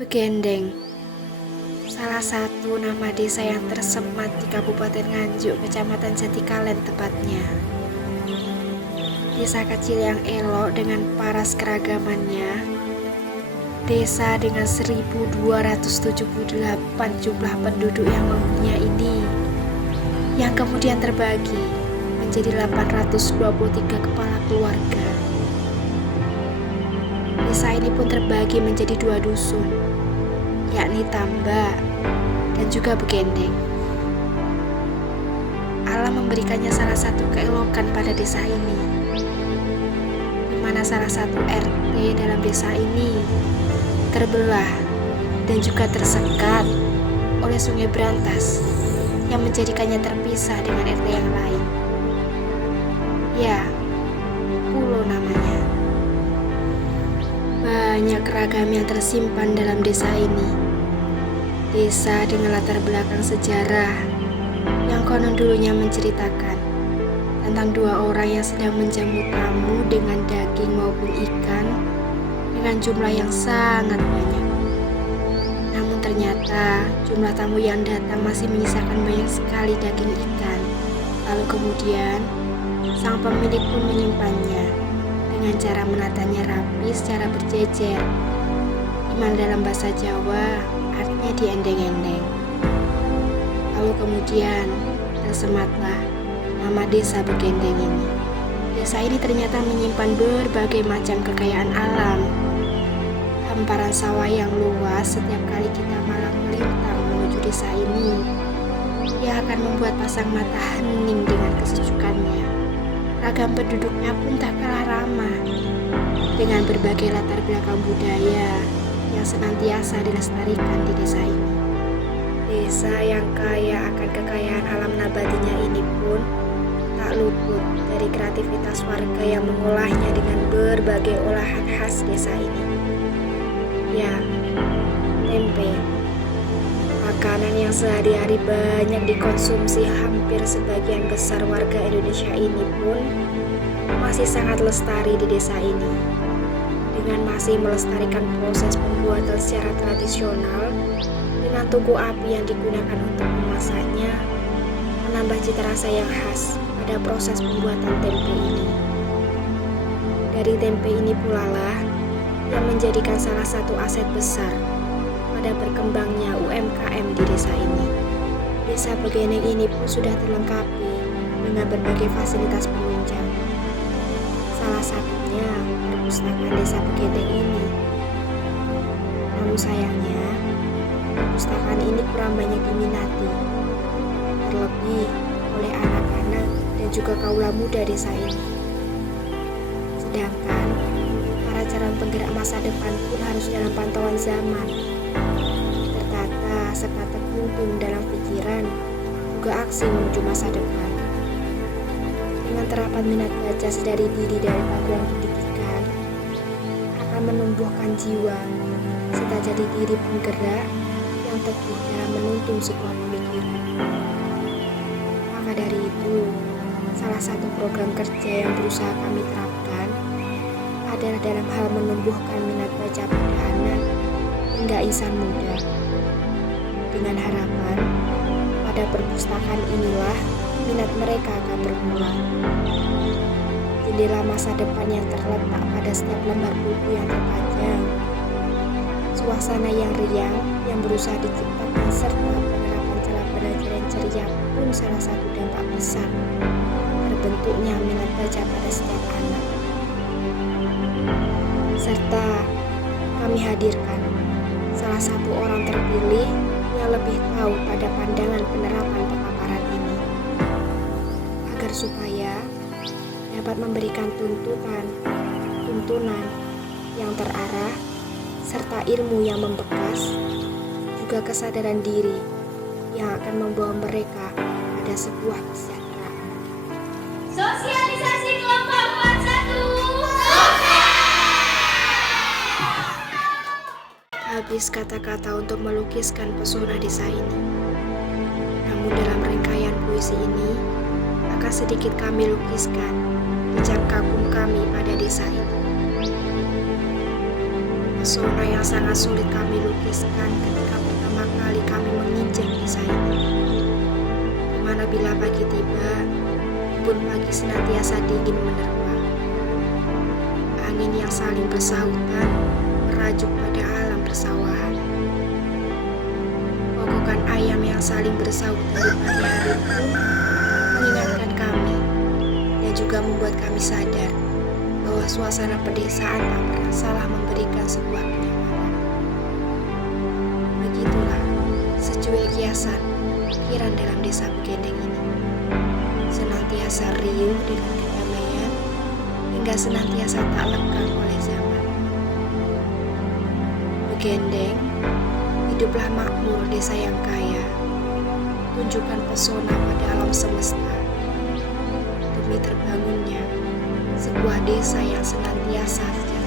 Begendeng, salah satu nama desa yang tersemat di Kabupaten Nganjuk, Kecamatan Jatikalen tepatnya. Desa kecil yang elok dengan paras keragamannya. Desa dengan 1278 jumlah penduduk yang menghuninya ini, yang kemudian terbagi menjadi 823 kepala keluarga. Desa ini pun terbagi menjadi 2 dusun, yakni Tambak dan juga Begendeng. Allah memberikannya salah satu keelokan pada desa ini, di mana salah satu RT dalam desa ini terbelah dan juga tersekat oleh Sungai Brantas yang menjadikannya terpisah dengan RT yang lain. Ya, Pulo namanya. Banyak ragam yang tersimpan dalam desa ini. Desa dengan latar belakang sejarah yang konon dulunya menceritakan tentang 2 orang yang sedang menjamu tamu dengan daging maupun ikan dengan jumlah yang sangat banyak. Namun ternyata jumlah tamu yang datang masih menyisakan banyak sekali daging ikan. Lalu kemudian sang pemilik pun menyimpannya dengan cara menatanya rapi secara berjejer, di mana dalam bahasa Jawa artinya diendeng-endeng. Lalu kemudian tersematlah nama desa Begendeng ini. Desa ini ternyata menyimpan berbagai macam kekayaan alam. Hamparan sawah yang luas setiap kali kita malam melintang menuju desa ini, ia akan membuat pasang mata hening dengan kesejukannya. Ragam penduduknya pun tak kalah ramah, dengan berbagai latar belakang budaya yang senantiasa dilestarikan di desa ini. Desa yang kaya akan kekayaan alam nabatinya ini pun tak luput dari kreativitas warga yang mengolahnya dengan berbagai olahan khas desa ini. Ya, tempe. Makanan yang sehari-hari banyak dikonsumsi hampir sebagian besar warga Indonesia ini pun masih sangat lestari di desa ini. Dengan masih melestarikan proses pembuatan secara tradisional dengan tungku api yang digunakan untuk memasaknya, menambah cita rasa yang khas pada proses pembuatan tempe ini. Dari tempe ini pula lah yang menjadikan salah satu aset besar pada berkembangnya UMKM di desa ini. Desa Begendeng ini pun sudah terlengkapi dengan berbagai fasilitas penunjang. Salah satunya perpustakaan desa Begendeng ini. Namun sayangnya, perpustakaan ini kurang banyak diminati, terlebih oleh anak-anak dan juga kaula muda desa ini. Sedangkan para calon penggerak masa depan pun harus dalam pantauan zaman, tertata serta terkumpul dalam pikiran juga aksi menuju masa depan. Dengan terapan minat baca sedari dini dari bangkuan pendidikan akan menumbuhkan jiwa serta jadi diri penggerak yang teguh dalam menuntun sebuah pemikiran. Maka dari itu, salah satu program kerja yang berusaha kami terapkan adalah dalam hal menumbuhkan minat baca pada anak hingga insan muda. Dengan harapan, pada perpustakaan inilah minat mereka akan bermula. Jendela masa depan yang terletak pada setiap lembar buku yang terpajang. Suasana yang riang yang berusaha diciptakan serta penerapan cara belajar yang ceria pun salah satu dampak besar terbentuknya minat baca pada setiap anak. Serta kami hadirkan salah satu orang terpilih yang lebih tahu pada pandangan penerapan pemaparan ini, agar supaya dapat memberikan tuntunan yang terarah serta ilmu yang membekas, juga kesadaran diri yang akan membawa mereka pada sebuah kesejahteraan. Sosialisasi kelompok 41. Habis kata-kata untuk melukiskan pesona desa ini. Namun dalam rangkaian puisi ini akan sedikit kami lukiskan jejak kagum kami pada desa ini. Pesona yang sangat sulit kami lukiskan ketika pertama kali kami menginjak desa ini. Dimana bila pagi tiba, embun pagi senantiasa dingin menerpa. Angin yang saling bersahutan merajuk pada alam persawahan. Kokokan ayam yang saling bersahutan di pagi hari pun mengingatkan kami dan juga membuat kami sadar bahwa suasana pedesaan tak pernah salah memberikan sebuah kenyamanan. Begitulah secuil kiasan pikiran dalam desa Begendeng ini. Senantiasa riuh dengan kedamaian hingga senantiasa tak lekang oleh zaman. Begendeng, hiduplah makmur desa yang kaya. Tunjukkan pesona pada alam semesta demi terbangunnya sebuah desa yang senantiasa sejahtera.